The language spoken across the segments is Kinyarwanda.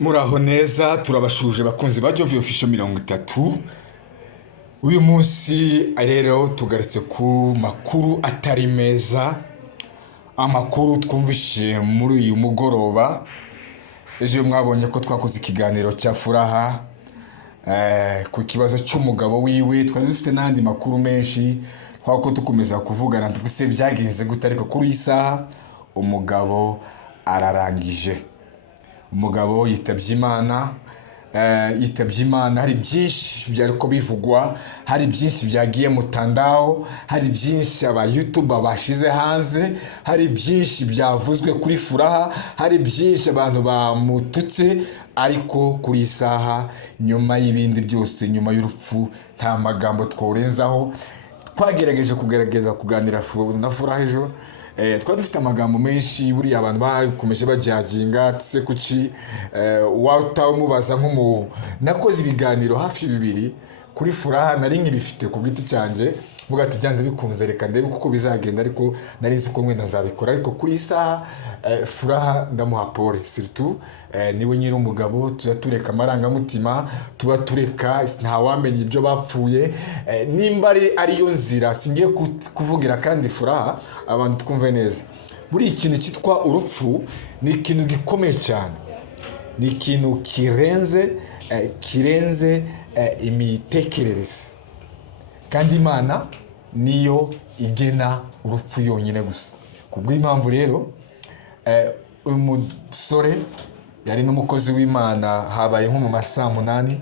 Muraho neza turabashuje bakunzi ba Jovi Official 30. Uyu munsi rero tugarutse ku makuru atari meza, amakuru twumvishe muri uyu mugoroba. Ejo mwabonye ko twakoze ikiganiro cya Furaha ku kibazo cy'umugabo wiwe, twari dufite n'andi makuru menshi twako tukomeza kuvugana twese byagenze gute, ariko kuri isaha umugabo ararangije. Umugabo yitabye Imana, hari byinshi byari ko bivugwa, hari byinshi byagiye mutandao, hari byinshi aba YouTuber bashize hanze, hari byinshi byavuzwe kuri Furaha, hari byinshi abantu bamututse, ariko kuri isaha nyuma y'ibindi byose, nyuma y'urupfu nta magambo tworenzaho. Twagerageje kuganira na Furaha ejo, twari dufite amagambo menshi, buri abantu bakomeje bajyaginga tse kuki watamubaza nakoze ibiganiro hafi bibiri kuri Furaha, nari nkibifite ku giti cyanje vuga ati byanze bikunze reka ndebe kuko bizagenda, ariko nari nzi ko mwenda nzabikora. Ariko kuri isaha Furaha ndamuha pole, surtout niwe nyiri umugabo, tuzatureka amarangamutima, tuba tureka nta wamenye ibyo bapfuye, nimba ariyo nzira singiye kuvugira. kandi Furaha abantu twumve neza, buri ikintu cyitwa urupfu ni ikintu gikomeye cyane, ni ikintu kirenze imitekerereze, kandi Imana niyo igena urupfu yonyine gusa. Kubw'impamvu rero uyu musore yari n'umukozi w'Imana, habaye nko mu masaa 8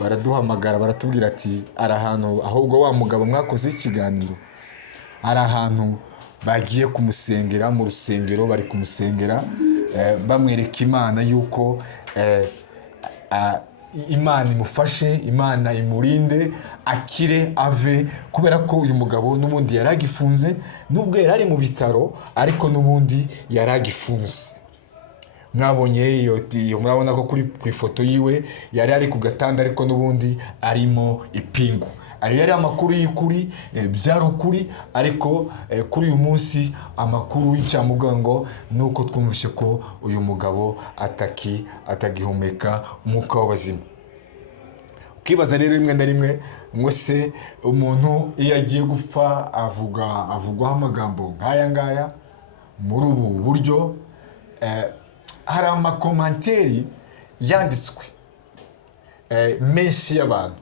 baraduhamagara baratubwira ati ari ahantu, ahubwo wa mugabo mwakoze ikiganiro ari ahantu bagiye kumusengera mu rusengero, bari kumusengera bamwereka Imana yuko Imana imufashe, Imana imurinde akire ave, kubera ko uyu mugabo n'ubundi yaragifunze, nubwo yari mu bitaro ariko n'ubundi yaragifunze. Mwabonye iyo murabona ko kuri ku ifoto yiwe yari ari ku gatanda, ariko n'ubundi arimo ipingu. Ayo yari amakuru y'ukuri, byari ukuri, ariko kuri uyu munsi amakuru y'icyamugongo nuko twumvishe ko uyu mugabo atagihumeka umwuka w'abazima. Ukibaza rero rimwe na rimwe ngo se umuntu iyo agiye gupfa avugwaho amagambo nk'aya ngaya muri ubu buryo. Hari amakomanteri yanditswe menshi y'abantu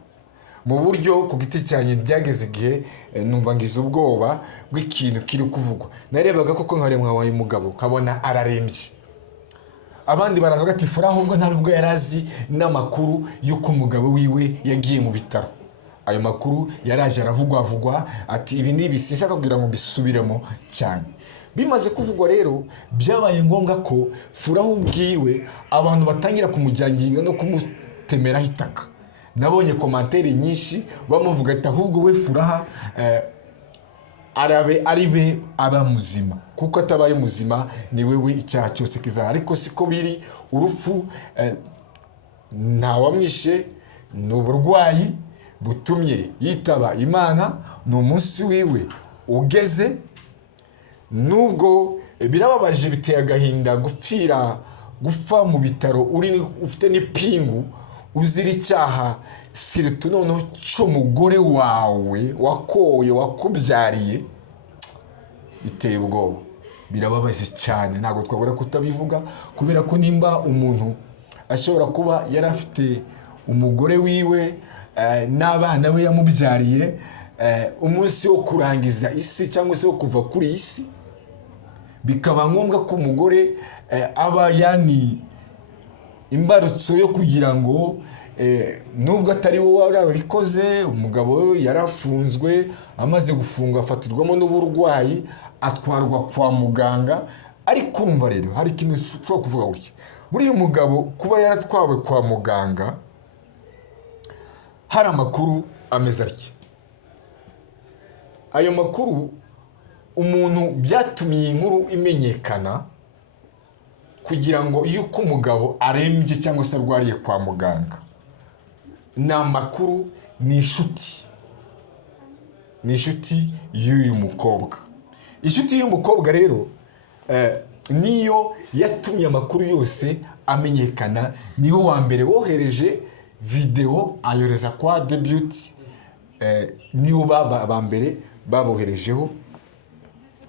mu buryo ku giti cyane byageze igihe numva ngize ubwoba bw'ikintu kiri kuvugwa. Narebaga koko nkaremwa wayo mugabo kabona ararembye, abandi baravuga ati Furaha ahubwo ntabwo yarazi n'amakuru y'uko umugabo wiwe yagiye mu bitaro. Ayo makuru yaraje aravugwa ati ibi nibi sinshaka kugira ngo mbisubiremo cyane. Bimaze kuvugwa rero byabaye ngombwa ko Furaha ubwiwe abantu batangira kumujyanginga no kumutemera hitaka. Nabonye komanteri nyinshi bamuvuga ati ahubwo we Furaha aribe aba muzima, kuko atabaye muzima ni wewe icyaha cyose kizaha. Ariko siko biri, urupfu nta wamwishe, ni uburwayi butumye yitaba Imana, ni umunsi wiwe ugeze. Nubwo birababaje biteye agahinda gupfa mu bitaro ufite n'ipingu uzira icyaha, siritu noneho cy'umugore wawe wakoye wakubyariye, biteye ubwoba, birababaje cyane. Ntabwo twabura kutabivuga, kubera ko nimba umuntu ashobora kuba yari afite umugore wiwe n'abana be yamubyariye, umunsi wo kurangiza isi cyangwa se wo kuva kuri isi, bikaba ngombwa ko umugore aba yani imbarutso yo kugira ngo nubwo atari wowe warabikoze, umugabo yarafunzwe, amaze gufungwa afatirwamo n'uburwayi, atwarwa kwa muganga. Ariko urumva rero hari ikintu cyo kuvuga gutya, buri umugabo kuba yaratwawe kwa muganga, hari amakuru ameze atya. Ayo makuru umuntu byatumye inkuru imenyekana kugira ngo yuko umugabo arembye cyangwa se arwariye kwa muganga, ni amakuru, ni inshuti ni inshuti y'uyu mukobwa. Inshuti y'uyu mukobwa rero niyo yatumye amakuru yose amenyekana, niwe wa mbere wohereje video ayoreza kwa The Beauty, nibo ba mbere baboherejeho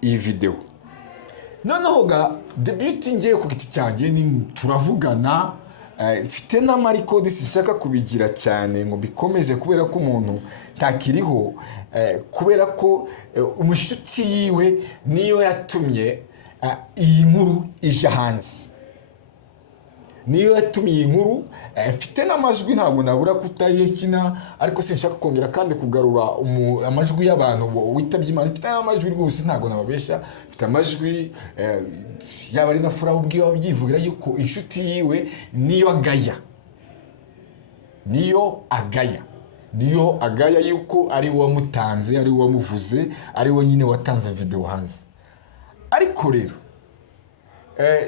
iyi video. Noneho ga The Beauty ngiye ku giti cyanjye turavugana, mfite n'amarikodi sinshaka kubigira cyane ngo bikomeze kubera ko umuntu ntakiriho, kubera ko umushuti yiwe niyo yatumye iyi nkuru ije hanze, niyo yatumye iyi nkuru. Mfite n'amajwi ntabwo nabura kutayekina, ariko sinshaka kongera kandi kugarura amajwi y'abantu witabye Imana. Mfite n'amajwi rwose ntabwo nababesha, mfite amajwi yaba ari na Furaha ubwiwe abyivugira yuko inshuti yiwe niyo agaya yuko ari we wamutanze, ari we wamuvuze, ari we nyine watanze video hanze. Ariko rero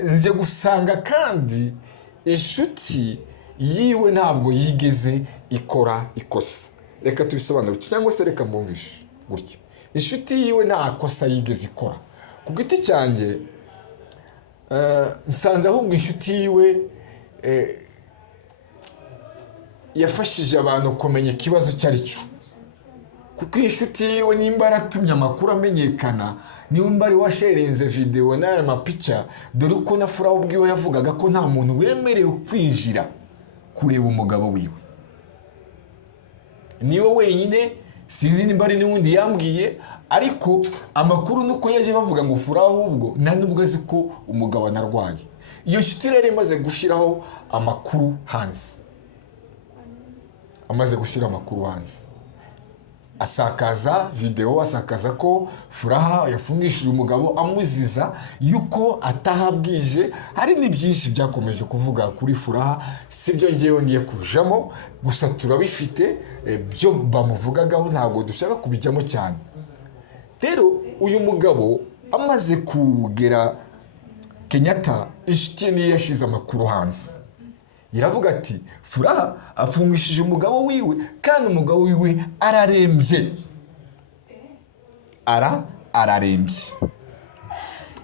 nje gusanga kandi inshuti yiwe ntabwo yigeze ikora ikosa. Reka tubisobanure cyangwa se reka mbumvishe gutyo. Inshuti yiwe nta kosa yigeze ikora. Ku giti cyanjye nsanze ahubwo inshuti yiwe yafashije abantu kumenya ikibazo cyari cyo. Kuko inshuti yiwe nimba aratumye amakuru amenyekana, nimba ari washarinze video n'aya mapica, dore uko na Furaha ubwiwe yavugaga ko nta muntu wemerewe kwinjira kureba umugabo wiwe, niwe wenyine. Sinzi nimba ari n'undi yambwiye, ariko amakuru nuko yaje bavuga ngo Furaha ahubwo nta nubwo azi ko umugabo anarwaye. Iyo nshuti rero imaze gushyiraho amakuru hanze, asakaza video, asakaza ko Furaha yafungishije umugabo amuziza yuko atahabwije. Hari ni byinshi byakomeje kuvuga kuri Furaha, sibyo ngewe ngiye kujamo, gusa turabifite byo bamuvugagaho, ntabwo dushaka kubijyamo cyane. Rero uyu mugabo amaze kugera Kenyatta, inshuti niyo yashize amakuru hanze, iravuga ati Furaha afungishije umugabo wiwe kandi umugabo wiwe ararembye.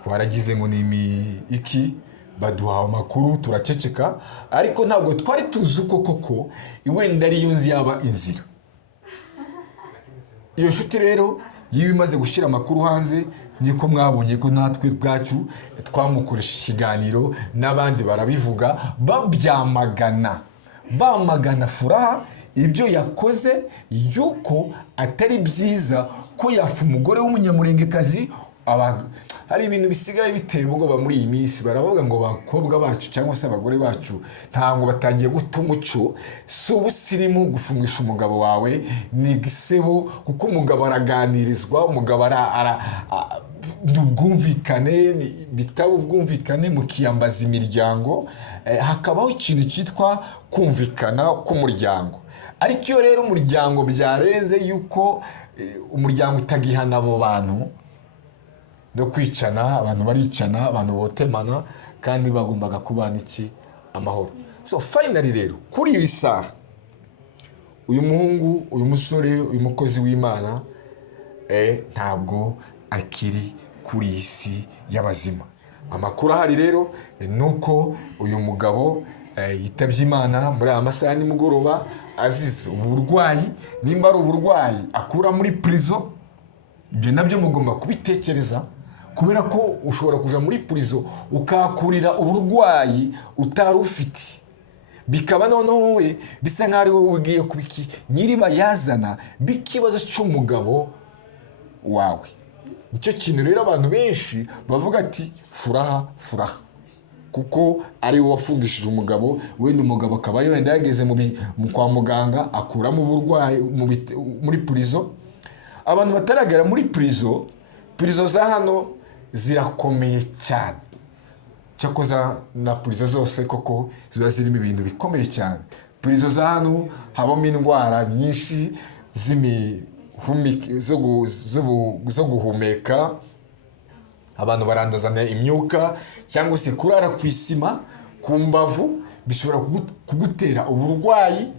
Twaragize ngo ni iki, baduha amakuru turaceceka, ariko ntabwo twari tuzi uko koko wenda ariyo nzi yaba inzira. Iyo nshuti rero yiwe imaze gushyira amakuru hanze, niko mwabonye ko natwe bwacu twamukoresha ikiganiro, n'abandi barabivuga bamagana Furaha ibyo yakoze, yuko atari byiza ko yafa umugore w'umunyamurengekazi. Hari ibintu bisigaye biteye ubwoba muri iyi minsi, baravuga ngo bakobwa bacu cyangwa se abagore bacu ntabwo batangiye guta umuco. Si ubusirimu gufungisha umugabo wawe, ni gisebo, kuko umugabo araganirizwa, umugabo ubwumvikane, bitaba ubwumvikane mukiyambaza imiryango, hakabaho ikintu cyitwa kumvikana k'umuryango. Ariko iyo rero umuryango byarenze yuko umuryango utagihana abo bantu no kwicana, abantu baricana, abantu botemana, kandi bagombaga kubana amahoro. So finally rero kuri iyi saha uyu muhungu, uyu musore, uyu mukozi w'Imana ntabwo akiri kuri iyi si y'abazima. Amakuru ahari rero nuko uyu mugabo yitabye Imana muri aya masaha nimugoroba azize uburwayi. Nimba ari uburwayi akura muri prison, ibyo nabyo mugomba kubitekereza, kubera ko ushobora kuja muri prison ukakurira uburwayi utari ufite, bikaba noneho wowe bisa nk'ari wowe ugiye kubiki nyiriba yazana bikibazo cy'umugabo wawe. Nicyo kintu rero abantu benshi bavuga ati Furaha, kuko ari we wafungishije umugabo, wenda umugabo akaba ari wenda yageze mu kwa muganga akuramo uburwayi muri prison. Abantu bataragera muri prison za hano zirakomeye cyane, cyakoza na prison zose koko ziba zirimo ibintu bikomeye cyane. Prison za hano habamo indwara nyinshi zo guhumeka, abantu barandazana imyuka, cyangwa se kurara ku isima, ku mbavu, bishobora kugutera uburwayi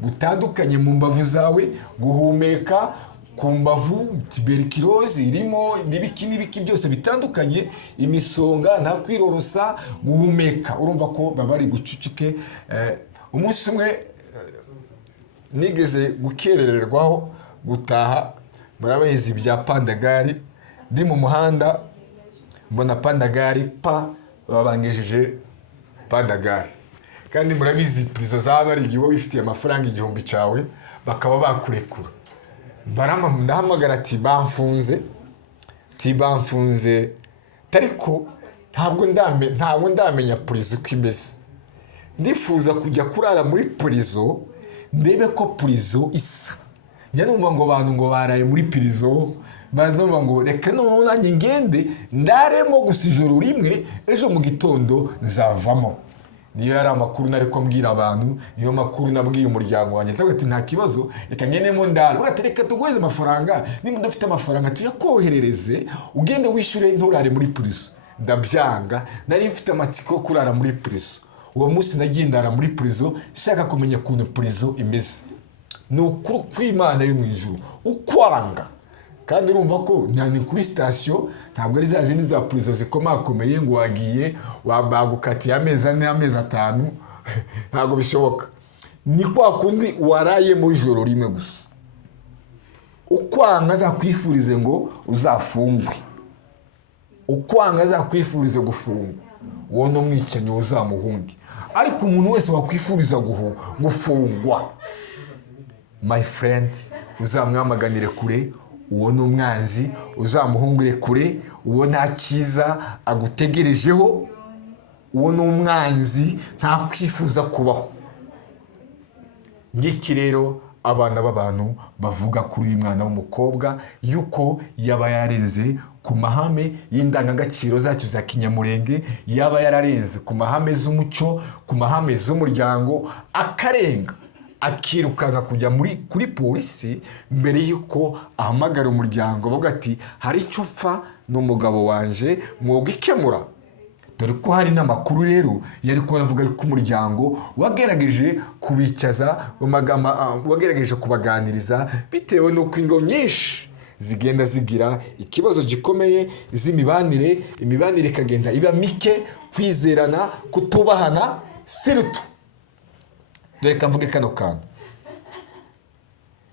butandukanye mu mbavu zawe, guhumeka, ku mbavu, tuberculose irimo n'ibiki byose bitandukanye, imisonga, nta kwirorosa, guhumeka. Urumva ko baba bari gucucike. Umunsi umwe nigeze gukerererwaho gutaha, murabizi bya Pandagari, ndi mu muhanda mbona Pandagari babangejeje Pandagari, kandi murabizi prizo zaba ari igihe wifitiye amafaranga 1000 cyawe bakaba bakurekura. Ndahamagara ati bamfunze tariko ntabwo ndamenya prizo uko imeze. Ndifuza kujya kurara muri prizo ndebe ko prizo isa. Njya numva ngo abantu ngo baraye muri prizo, bazumva ngo reka none nanjye ngende ndaremo gusa ijoro rimwe, ejo mu gitondo nzavamo. Niyo yari amakuru nari ko mbwira abantu, niyo makuru nabwiye umuryango wanjye, ati nta kibazo reka ngenemo ndara. Reka tuguheze amafaranga, niba udafite amafaranga tuyakoherereze ugende wishyure nturare muri prizo. Ndabyanga, nari mfite amatsiko yo kurara muri prizo. Uwo munsi nagiye ndara muri prizo shaka kumenya ukuntu prizo imeze. Ni ukuri kw'Imana yo mu ijuru ukwanga. Kandi urumva ko ni kuri station, ntabwo ari za zindi za prizo zikomakomeye ngo wagiye bagukatiye amezi 4 amezi 5, ntabwo bishoboka. Ni kwa kundi waraye mu ijoro rimwe gusa. Ukwanga azakwifurize ngo uzafungwe, ukwanga azakwifurize gufungwa, uwo no mwicanyi uzamuhunge. Ariko umuntu wese wakwifuriza gufungwa, my friend, uzamwamaganire kure, uwo ni umwanzi, uzamuhungire kure, uwo nta cyiza agutegerejeho, uwo ni umwanzi nta kwifuza kubaho. Ngiki rero abana b'abantu bavuga kuri uyu mwana w'umukobwa yuko yaba yareze ku mahame y'indangagaciro zacu za kinyamurenge, yaba yarareze ku mahame z'umuco, ku mahame z'umuryango, akarenga akirukanka kujya kuri polisi mbere yuko ahamagara umuryango bavuga ati hari icyo pfa n'umugabo wanje mwoga ikemura. Dore ko hari n'amakuru rero yari ko avuga ko umuryango wagerageje kubicaza, wagerageje kubaganiriza bitewe n'uko ingo nyinshi zigenda zigira ikibazo gikomeye z'imibanire, imibanire ikagenda iba mike, kwizerana, kutubahana sirutu. Reka mvuge kano kantu.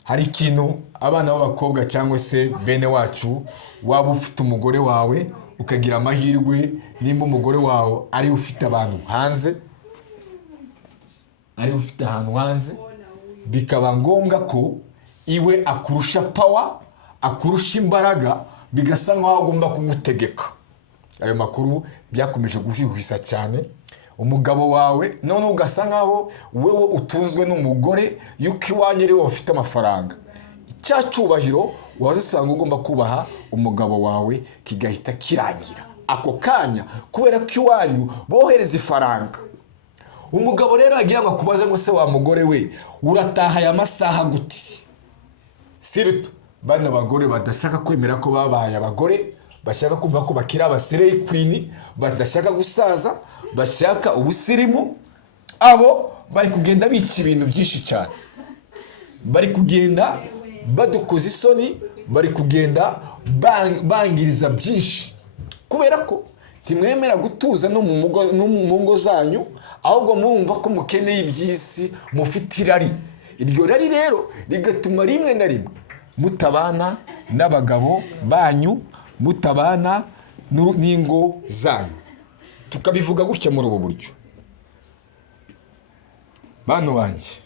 Hari ikintu abana b'abakobwa cyangwa se bene wacu, waba ufite umugore wawe ukagira amahirwe nimba umugore wawe ari ufite abantu hanze, bikaba ngombwa ko iwe akurusha power, akurusha imbaraga, bigasa nkaho agomba kugutegeka. Ayo makuru byakomeje guhwihwisa cyane. Umugabo wawe none ugasa nkaho wewe utunzwe n'umugore yuko iwanyu ari wowe ufite amafaranga. Icyacubahiro wazasanga ugomba kubaha umugabo wawe kigahita kirangira ako kanya, kubera ko iwanyu bohereza ifaranga. Umugabo rero agiye ngo akubaze ngo se wa mugore we urataha aya masaha guti. Siruto bana bagore badashaka kwemera ko babaye abagore, bashaka kumva ko bakira abasirey queen, badashaka gusaza, bashaka ubusirimu, abo bari kugenda bica ibintu byinshi cyane, bari kugenda badukoza isoni, bari kugenda bangiriza byinshi, kubera ko timwemera gutuza no mu ngo zanyu, ahubwo murumva ko mukeneye iby'isi, mufite irari. Iryo rari rero rigatuma rimwe na rimwe mutabana n'abagabo banyu, mutabana n'ingo zanyu. Tukabivuga gutya muri ubu buryo. Bano banjye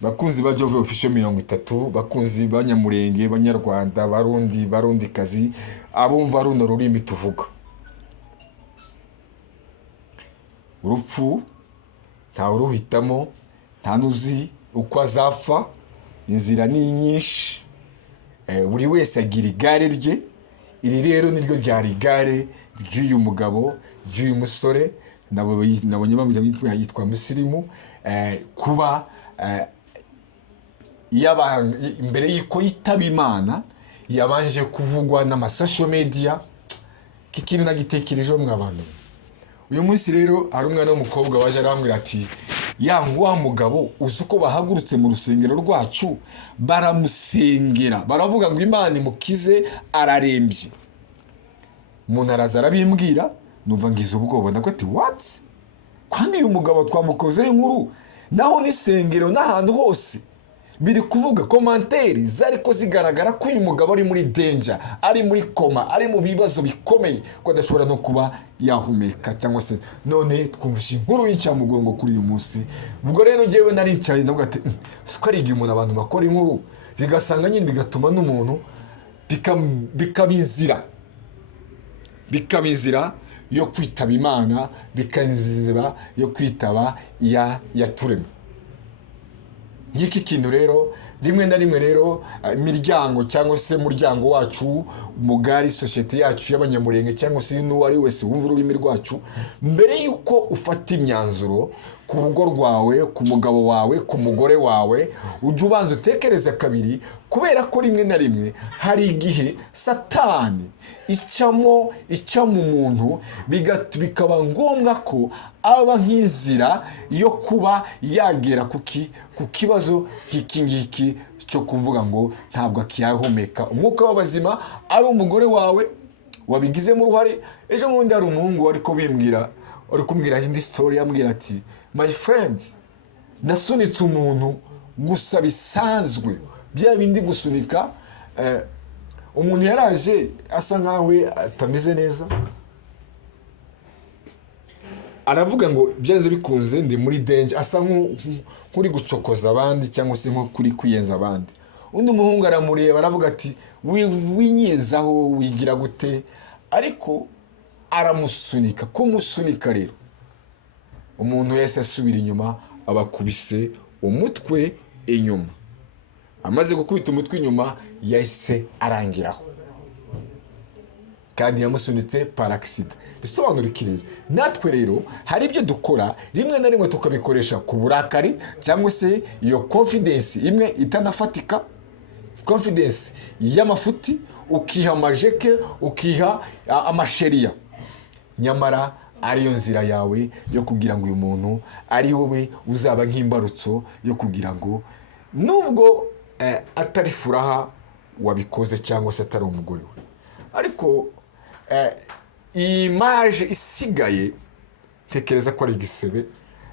bakunzi ba Jove Official 30, bakunzi banyamurenge, banyarwanda, barundi kazi, abumva runo rurimi tuvuga. Urupfu nta uruhitamo, nta nuzi uko azapfa, inzira ni nyinshi, buri wese agira igare rye. Iri rero niryo ryari igare ry'uyu mugabo, ry'uyu musore nabonye bameze yitwa Musirimu, kuba imbere y'iko yitaba Imana yabanje kuvugwa n'amasocial media. K'ikintu nagitekerejeho mw'abantu. Uyu munsi rero hari umwana w'umukobwa waje arambwira ati wa mugabo uzi uko bahagurutse mu rusengero rwacu baramusengera baravuga ngo Imana imukize ararembye. Umuntu araza arabimbwira numva ngize ubwoba ndako ati what, kandi uyu mugabo twamukoze inkuru naho n'isengero n'ahantu hose biri kuvuga komanteri zariko zigaragara ko uyu mugabo ari muri danger, ari muri koma, ari mu bibazo bikomeye ko adashobora no kuba yahumeka cyangwa se none twumvishe inkuru y'icyamugongo kuri uyu munsi. Ubwo rero ngewe naricaye ndavuga ati suko ari igihe umuntu abantu bakora inkuru bigasanga nyine bigatuma n'umuntu bikaba inzira yo kwitaba Imana, bikaba yo kwitaba yaturemye. Ngiki kintu rero rimwe na rimwe rero imiryango cyangwa se muryango wacu mugari, societe yacu y'abanyamurenge cyangwa se n'uwari wese wumva ururimi rwacu, mbere yuko ufata imyanzuro ku rugo rwawe, ku mugabo wawe, ku mugore wawe, ujye ubanza utekereza kabiri, kubera ko rimwe na rimwe hari igihe Satani ica mu muntu bikaba ngombwa ko aba nk'inzira yo kuba yagera ku kibazo ngiki cyo kuvuga ngo ntabwo akiyahumeka umwuka w'abazima. Ari umugore wawe wabigizemo uruhare. Ejo bundi hari umuhungu wari kumbwira indi story, yambwira ati my friend, nasunitse umuntu gusa bisanzwe, bya bindi gusunika. Umuntu yaraje asa nkawe atameze neza, aravuga ngo byanze bikunze ndi muri danger, asa nk'uri gucokoza abandi cyangwa se nk'uri kwiyenza abandi. Undi muhungu aramureba aravuga ati winyezaho wigira gute, ariko aramusunika. Kumusunika rero umuntu wese asubira inyuma, abakubise umutwe inyuma. Amaze gukubita umutwe inyuma yahise arangiraho, kandi yamusunitse par accident. Bisobanura iki rero? Natwe rero hari ibyo dukora rimwe na rimwe tukabikoresha ku burakari cyangwa se iyo confidence imwe itanafatika, confidence y'amafuti, ukiha amajeke, ukiha amasheriya, nyamara ariyo nzira yawe yo kugira ngo uyu muntu ari wowe uzaba nk'imbarutso yo kugira ngo nubwo atari furaha wabikoze cyangwa se atari umugore we, ariko iyi image isigaye tekereza ko ari igisebe,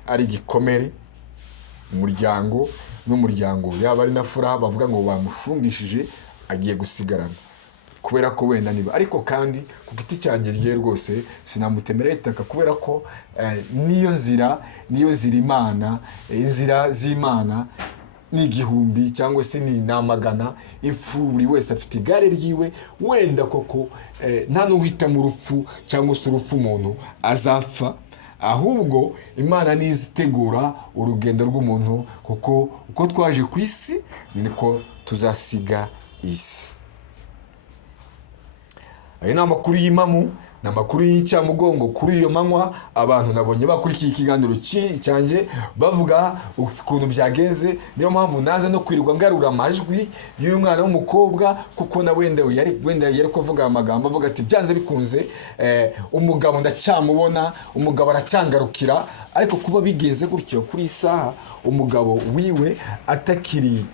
ari igikomere umuryango n'umuryango, yaba ari na furaha bavuga ngo bamufungishije agiye gusigarana kubera ko wenda niba. Ariko kandi ku giti cyanjye rye rwose sinamutemera itaka, kubera ko niyo nzira Imana, inzira z'Imana ni igihumbi cyangwa se ni namagana. Ifu buri wese afite igare ryiwe, wenda koko nta n'uhita mu rupfu cyangwa se urupfu umuntu azapfa, ahubwo Imana nizitegura urugendo rw'umuntu, kuko uko twaje ku isi niko tuzasiga isi. Ayo ni amakuru y'impamu, ni amakuru y'icyamugongo kuri iyo manywa. Abantu nabonye bakurikiye ikiganiro cyanjye bavuga ukuntu byagenze, niyo mpamvu naza no kwirirwa ngarura amajwi y'uyu mwana w'umukobwa, kuko na wenda yari kuvuga amagambo avuga ati byanze bikunze umugabo ndacyamubona, umugabo aracyangarukira. Ariko kuba bigeze gutyo kuri isaha umugabo wiwe atakiri